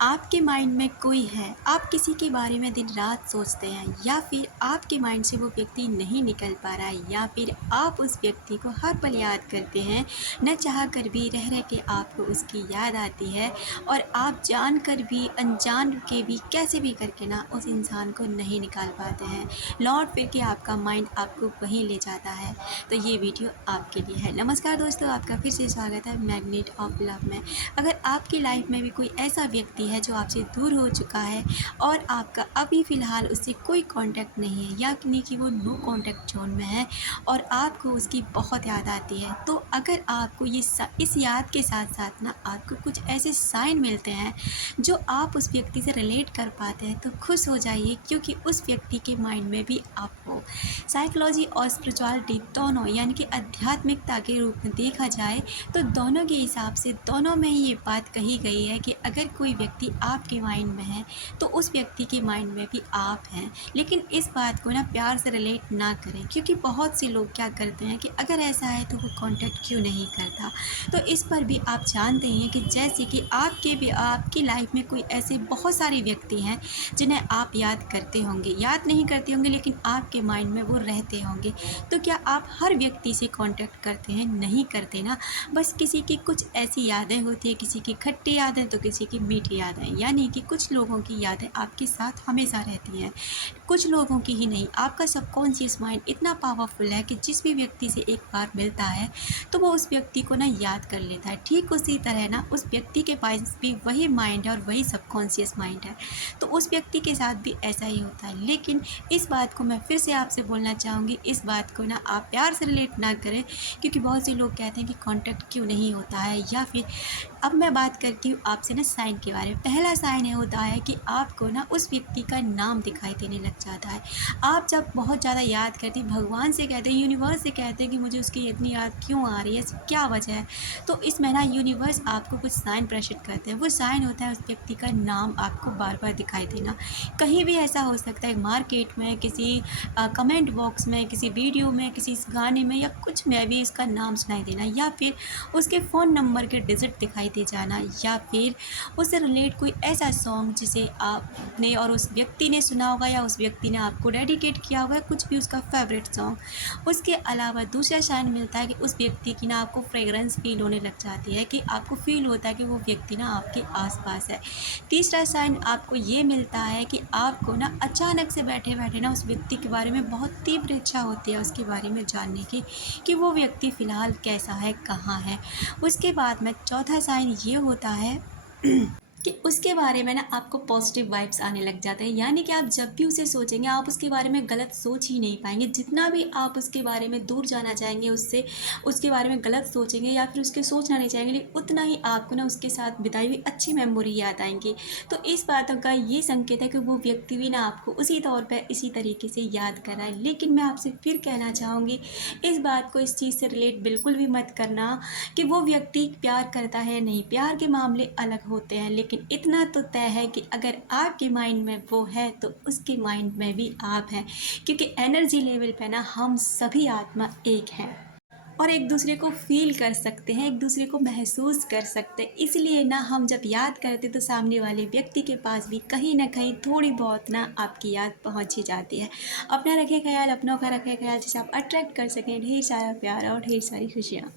आपके माइंड में कोई है, आप किसी के बारे में दिन रात सोचते हैं, या फिर आपके माइंड से वो व्यक्ति नहीं निकल पा रहा है, या फिर आप उस व्यक्ति को हर पल याद करते हैं, न चाह कर भी रह रह के आपको उसकी याद आती है, और आप जान कर भी अनजान के भी कैसे भी करके ना उस इंसान को नहीं निकाल पाते हैं। लौट फिर के आपका माइंड आपको वहीं ले जाता है। तो ये वीडियो आपके लिए है। नमस्कार दोस्तों, आपका फिर से स्वागत है मैग्नेट ऑफ लव में। अगर आपकी लाइफ में भी कोई ऐसा व्यक्ति है जो आपसे दूर हो चुका है और आपका अभी फ़िलहाल उससे कोई कांटेक्ट नहीं है, या कि वो नो कांटेक्ट जोन में है और आपको उसकी बहुत याद आती है, तो अगर आपको इस याद के साथ साथ ना आपको कुछ ऐसे साइन मिलते हैं जो आप उस व्यक्ति से रिलेट कर पाते हैं, तो खुश हो जाइए, क्योंकि उस व्यक्ति के माइंड में भी आप हो। साइकोलॉजी और स्पिरिचुअलिटी दोनों, यानी कि आध्यात्मिकता के रूप में देखा जाए तो दोनों के हिसाब से दोनों में ही ये बात कही गई है कि अगर कोई व्यक्ति आपके माइंड में है तो उस व्यक्ति के माइंड में भी आप हैं। लेकिन इस बात को ना प्यार से रिलेट ना करें, क्योंकि बहुत से लोग क्या करते हैं कि अगर ऐसा है तो वो कांटेक्ट क्यों नहीं करता। तो इस पर भी आप जानते हैं कि जैसे कि आपकी लाइफ में कोई ऐसे बहुत सारे व्यक्ति हैं जिन्हें आप याद करते होंगे, याद नहीं करते होंगे लेकिन आपके माइंड में वो रहते होंगे। तो क्या आप हर व्यक्ति से कांटेक्ट करते हैं? नहीं करते ना। बस किसी की कुछ ऐसी यादें होती है, किसी की खट्टी यादें तो किसी की मीठी यादें, यानी कि कुछ लोगों की यादें आपके साथ हमेशा रहती हैं, कुछ लोगों की ही नहीं। आपका सबकॉन्शियस माइंड इतना पावरफुल है कि जिस भी व्यक्ति से एक बार मिलता है तो वो उस व्यक्ति को ना याद कर लेता है। ठीक उसी तरह ना उस व्यक्ति के पास भी वही माइंड है और वही सबकॉन्शियस माइंड है, तो उस व्यक्ति के साथ भी ऐसा ही होता है। लेकिन इस बात को मैं फिर से आपसे बोलना चाहूँगी, इस बात को ना आप प्यार से रिलेट ना करें, क्योंकि बहुत से लोग कहते हैं कि कांटेक्ट क्यों नहीं होता है। या फिर अब मैं बात करती हूँ आपसे ना साइन के बारे में। पहला साइन ये होता है कि आपको ना उस व्यक्ति का नाम दिखाई देने लग जाता है। आप जब बहुत ज़्यादा याद करते हैं, भगवान से कहते हैं, यूनिवर्स से कहते हैं कि मुझे उसकी इतनी याद क्यों आ रही है, क्या वजह है, तो इसमें ना यूनिवर्स आपको कुछ साइन प्रेषित करते हैं। वो साइन होता है उस व्यक्ति का नाम आपको बार बार दिखाई देना। कहीं भी ऐसा हो सकता है, मार्केट में, किसी कमेंट बॉक्स में, किसी वीडियो में, किसी गाने में, या कुछ में भी इसका नाम सुनाई देना, या फिर उसके फ़ोन नंबर के डिजिट दिखाई दे जाना, या फिर उससे रिलेट कोई ऐसा सॉन्ग जिसे आपने और उस व्यक्ति ने सुना होगा, या उस व्यक्ति ने आपको डेडिकेट किया होगा, कुछ भी उसका फेवरेट सॉन्ग। उसके अलावा दूसरा साइन मिलता है कि उस व्यक्ति की ना आपको फ्रेगरेंस फील होने लग जाती है, कि आपको फील होता है कि वो व्यक्ति ना आपके आसपास है। तीसरा साइन आपको ये मिलता है कि आपको ना अचानक से बैठे बैठे ना उस व्यक्ति के बारे में बहुत तीव्र इच्छा होती है उसके बारे में जानने की, कि वो व्यक्ति फ़िलहाल कैसा है, कहाँ है। उसके बाद में चौथा साइन ये होता है कि उसके बारे में ना आपको पॉजिटिव वाइब्स आने लग जाते हैं, यानी कि आप जब भी उसे सोचेंगे आप उसके बारे में गलत सोच ही नहीं पाएंगे। जितना भी आप उसके बारे में दूर जाना चाहेंगे, उससे उसके बारे में गलत सोचेंगे या फिर उसके सोचना नहीं चाहेंगे, लेकिन उतना ही आपको ना उसके साथ बिताई हुई अच्छी मेमोरी याद आएंगी। तो इस बातों का ये संकेत है कि वो व्यक्ति भी ना आपको उसी तौर पर इसी तरीके से याद कर रहा है। लेकिन मैं आपसे फिर कहना चाहूँगी, इस बात को इस चीज़ से रिलेट बिल्कुल भी मत करना कि वो व्यक्ति प्यार करता है नहीं। प्यार के मामले अलग होते हैं, लेकिन इतना तो तय है कि अगर आपके माइंड में वो है तो उसके माइंड में भी आप हैं, क्योंकि एनर्जी लेवल पे ना हम सभी आत्मा एक हैं और एक दूसरे को फील कर सकते हैं, एक दूसरे को महसूस कर सकते हैं। इसलिए ना हम जब याद करते तो सामने वाले व्यक्ति के पास भी कहीं ना कहीं थोड़ी बहुत ना आपकी याद पहुंच ही जाती है। अपना रखें ख्याल, अपनों का रखें ख्याल, जिसे आप अट्रैक्ट कर सकें ढेर सारा प्यार और ढेर सारी खुशियाँ।